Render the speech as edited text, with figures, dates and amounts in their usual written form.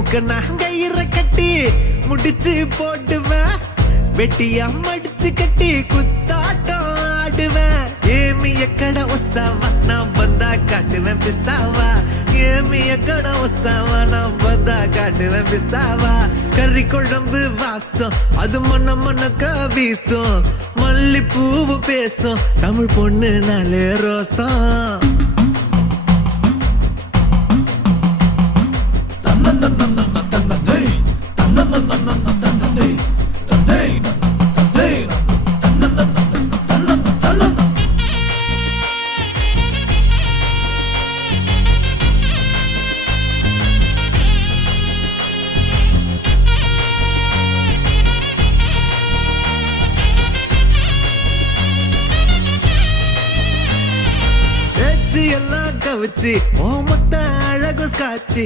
மூக்க நாங்கயிற கட்டி முடிச்சு போட்டுவேன், வெட்டியா மடிச்சு கட்டி குத்தாட்டம் ஆடுவேன். ஏமி எக்கட ஒஸ்தாவா நான் வந்தா காட்டுவேன் பிஸ்தாவா, ஏமி எக்கட ஒஸ்தாவா நான் வந்தா காட்டுவேன் பிஸ்தாவா. கறி குழம்பு வாசம் அது மண்ண மண்ணக்க வீசும், மல்லிப்பூவு பேசும் தமிழ் பொண்ணு நாளே ரோசம். எல்லாம் கவிச்சு ஓ மொத்த அழகு ஸ்காட்சி